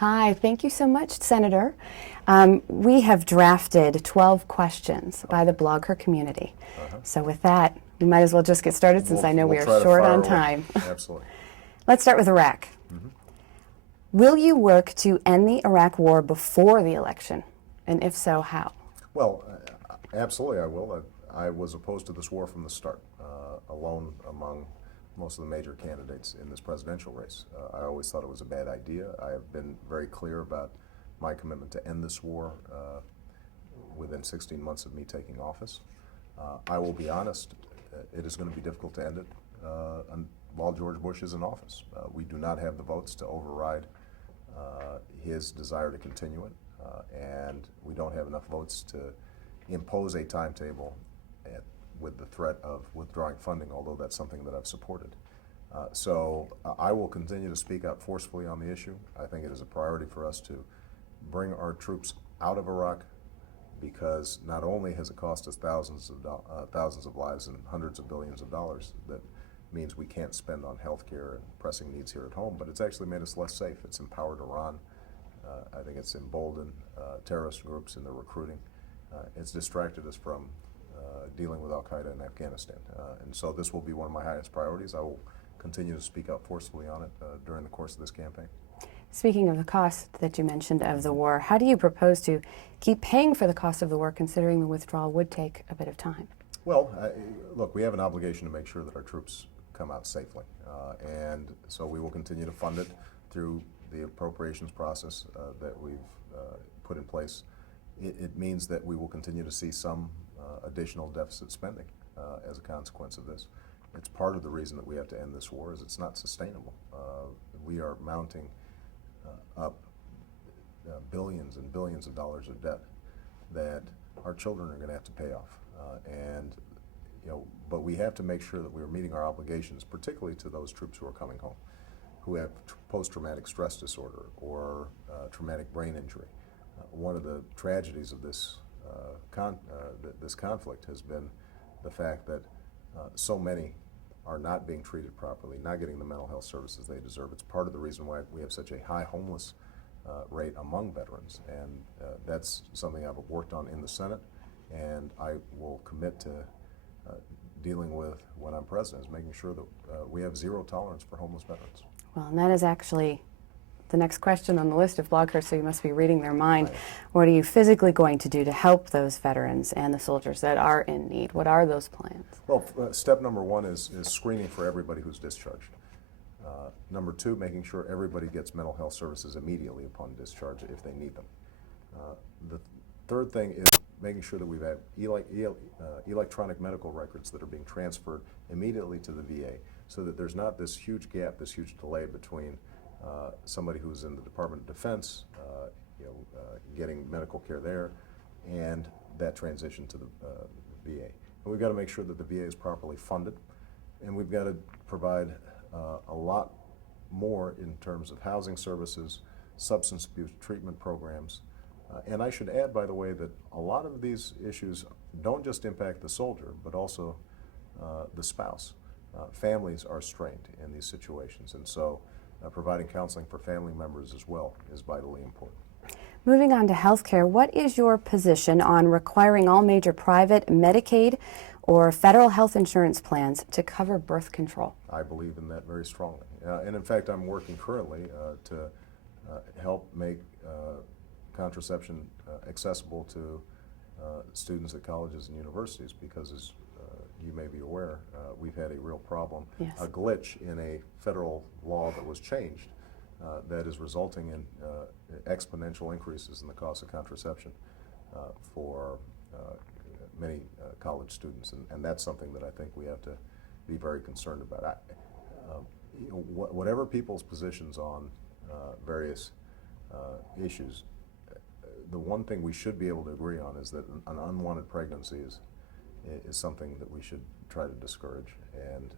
Hi, thank you so much, Senator. We have drafted 12 questions by the BlogHer community. So with that, we might as well just get started since I know we are short on time. Absolutely. Let's start with Iraq. Will you work to end the Iraq war before the election? And if so, how? Well, absolutely I will. I was opposed to this war from the start, alone among most of the major candidates in this presidential race. I always thought it was a bad idea. I have been very clear about my commitment to end this war within 16 months of me taking office. I will be honest, it is going to be difficult to end it while George Bush is in office. We do not have the votes to override his desire to continue it, and we don't have enough votes to impose a timetable with the threat of withdrawing funding, although that's something that I've supported. So I will continue to speak out forcefully on the issue. I think it is a priority for us to bring our troops out of Iraq, because not only has it cost us thousands of lives and hundreds of billions of dollars, that means we can't spend on health care and pressing needs here at home, but it's actually made us less safe. It's empowered Iran. I think it's emboldened terrorist groups in their recruiting. It's distracted us from dealing with al-Qaeda in Afghanistan. And so this will be one of my highest priorities. I will continue to speak out forcefully on it during the course of this campaign. Speaking of the cost that you mentioned of the war, how do you propose to keep paying for the cost of the war, considering the withdrawal would take a bit of time? Well, look, we have an obligation to make sure that our troops come out safely. And so we will continue to fund it through the appropriations process that we've put in place. It means that we will continue to see some additional deficit spending as a consequence of this. It's part of the reason that we have to end this war, is it's not sustainable. We are mounting up billions and billions of dollars of debt that our children are going to have to pay off. But we have to make sure that we're meeting our obligations, particularly to those troops who are coming home, who have post-traumatic stress disorder or traumatic brain injury. One of the tragedies of this this conflict has been the fact that so many are not being treated properly, not getting the mental health services they deserve. It's part of the reason why we have such a high homeless rate among veterans, and that's something I've worked on in the Senate, and I will commit to dealing with when I'm president, is making sure that we have zero tolerance for homeless veterans. Well, and that is actually the next question on the list of BlogHer, so you must be reading their mind. Right. What are you physically going to do to help those veterans and the soldiers that are in need? What are those plans? Well, step number one is screening for everybody who's discharged. Number two, making sure everybody gets mental health services immediately upon discharge if they need them. The third thing is making sure that we have electronic medical records that are being transferred immediately to the VA, so that there's not this huge gap, this huge delay between somebody who's in the Department of Defense, getting medical care there, and that transition to the VA. And we've got to make sure that the VA is properly funded, and we've got to provide a lot more in terms of housing services, substance abuse treatment programs. And I should add, by the way, that a lot of these issues don't just impact the soldier, but also the spouse. Families are strained in these situations, and so providing counseling for family members as well is vitally important. Moving on to health care, what is your position on requiring all major private Medicaid or federal health insurance plans to cover birth control? I believe in that very strongly. And in fact, I'm working currently to help make contraception accessible to students at colleges and universities, because as you may be aware, we've had a real problem, yes, a glitch in a federal law that was changed that is resulting in exponential increases in the cost of contraception for many college students, and that's something that I think we have to be very concerned about. Whatever people's positions on various issues, the one thing we should be able to agree on is that an unwanted pregnancy is something that we should try to discourage, and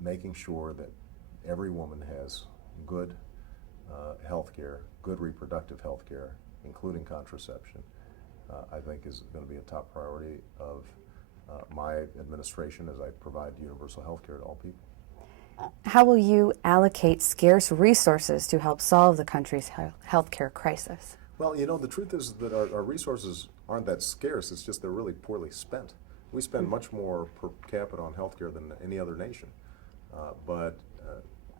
making sure that every woman has good health care, good reproductive health care, including contraception, I think is going to be a top priority of my administration as I provide universal health care to all people. How will you allocate scarce resources to help solve the country's healthcare crisis? Well, you know, the truth is that our resources aren't that scarce. It's just they're really poorly spent. We spend much more per capita on healthcare than any other nation. But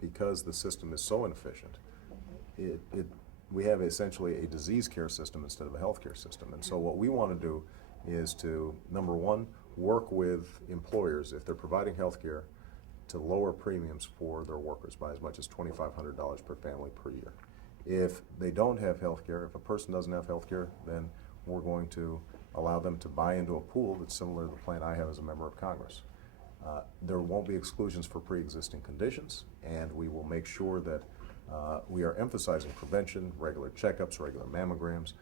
because the system is so inefficient, we have essentially a disease care system instead of a healthcare system. And so what we want to do is to, number one, work with employers, if they're providing healthcare, to lower premiums for their workers by as much as $2,500 per family per year. If they don't have health care, if a person doesn't have health care, then we're going to allow them to buy into a pool that's similar to the plan I have as a member of Congress. There won't be exclusions for pre-existing conditions, and we will make sure that we are emphasizing prevention, regular checkups, regular mammograms,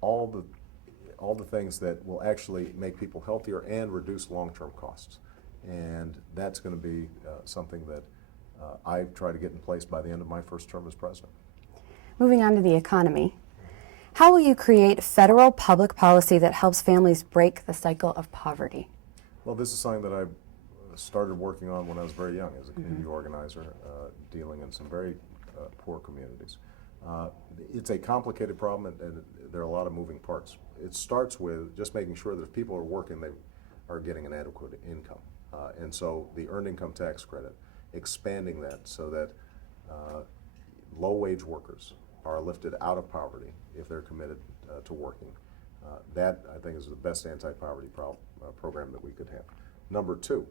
all the things that will actually make people healthier and reduce long-term costs. And that's going to be something that I try to get in place by the end of my first term as president. Moving on to the economy, how will you create federal public policy that helps families break the cycle of poverty? Well, this is something that I started working on when I was very young as a community organizer, dealing in some very poor communities. It's a complicated problem, and there are a lot of moving parts. It starts with just making sure that if people are working, they are getting an adequate income. And so the earned income tax credit, expanding that so that low-wage workers are lifted out of poverty if they're committed to working. That, I think, is the best anti-poverty program that we could have. Number two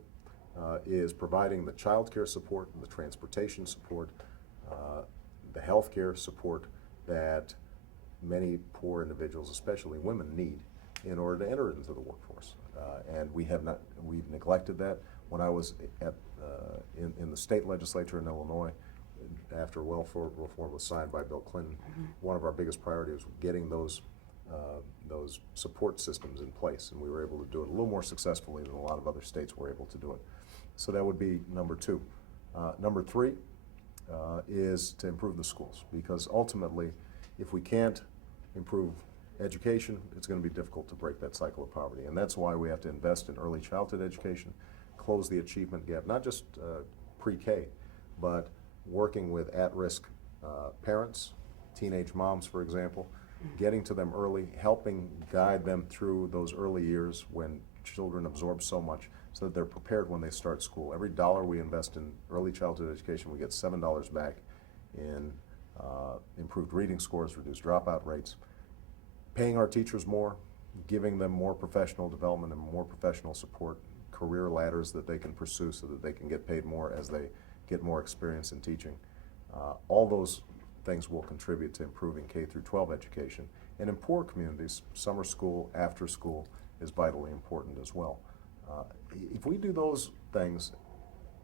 is providing the child care support, the transportation support, the health care support that many poor individuals, especially women, need in order to enter into the workforce. And we've neglected that. When I was in the state legislature in Illinois, after welfare reform was signed by Bill Clinton, one of our biggest priorities was getting those support systems in place, and we were able to do it a little more successfully than a lot of other states were able to do it. So that would be number two. Number three is to improve the schools, because ultimately, if we can't improve education, it's going to be difficult to break that cycle of poverty. And that's why we have to invest in early childhood education, close the achievement gap, not just pre-K, but working with at-risk parents, teenage moms, for example, getting to them early, helping guide them through those early years when children absorb so much so that they're prepared when they start school. Every dollar we invest in early childhood education, we get $7 back in improved reading scores, reduced dropout rates. Paying our teachers more, giving them more professional development and more professional support, career ladders that they can pursue so that they can get paid more as they get more experience in teaching. All those things will contribute to improving K through 12 education. And in poor communities, summer school, after school is vitally important as well. If we do those things,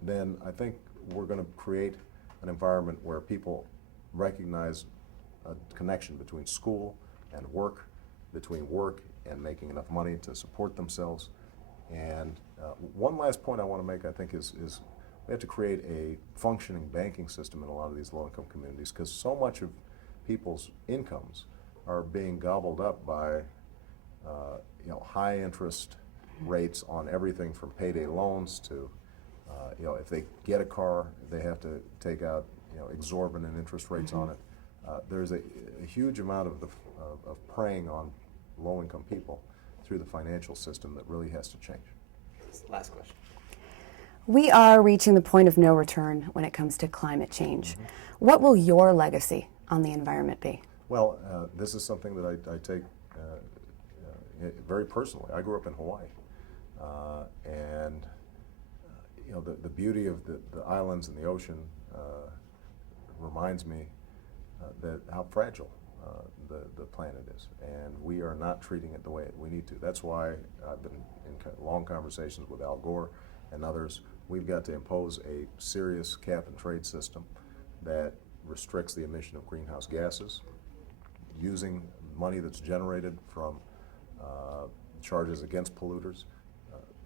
then I think we're going to create an environment where people recognize a connection between school and work, between work and making enough money to support themselves. And one last point I want to make, I think, is we have to create a functioning banking system in a lot of these low-income communities, because so much of people's incomes are being gobbled up by high interest rates on everything from payday loans to if they get a car, they have to take out exorbitant interest rates on it. There's a huge amount of preying on low-income people through the financial system that really has to change. Last question. We are reaching the point of no return when it comes to climate change. What will your legacy on the environment be? Well, this is something that I take very personally. I grew up in Hawaii, and the beauty of the islands and the ocean reminds me that how fragile the planet is, and we are not treating it the way we need to. That's why I've been in long conversations with Al Gore and others. We've got to impose a serious cap and trade system that restricts the emission of greenhouse gases, using money that's generated from charges against polluters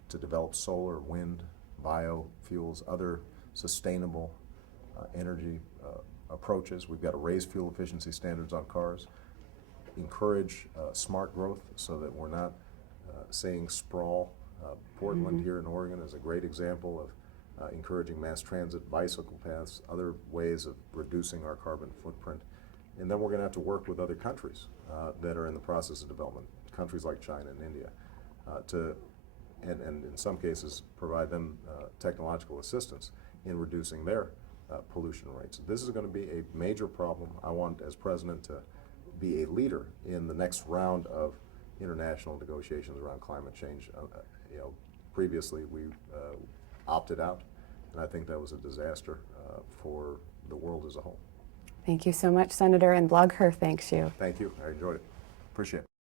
to develop solar, wind, biofuels, other sustainable energy approaches. We've got to raise fuel efficiency standards on cars, encourage smart growth so that we're not seeing sprawl. Portland here in Oregon is a great example encouraging mass transit, bicycle paths, other ways of reducing our carbon footprint. And then we're going to have to work with other countries that are in the process of development, countries like China and India, and in some cases provide them technological assistance in reducing their pollution rates. This is going to be a major problem. I want, as president, to be a leader in the next round of international negotiations around climate change. Previously we opted out, and I think that was a disaster for the world as a whole. Thank you so much, Senator, and BlogHer thanks you. Thank you. I enjoyed it. Appreciate it.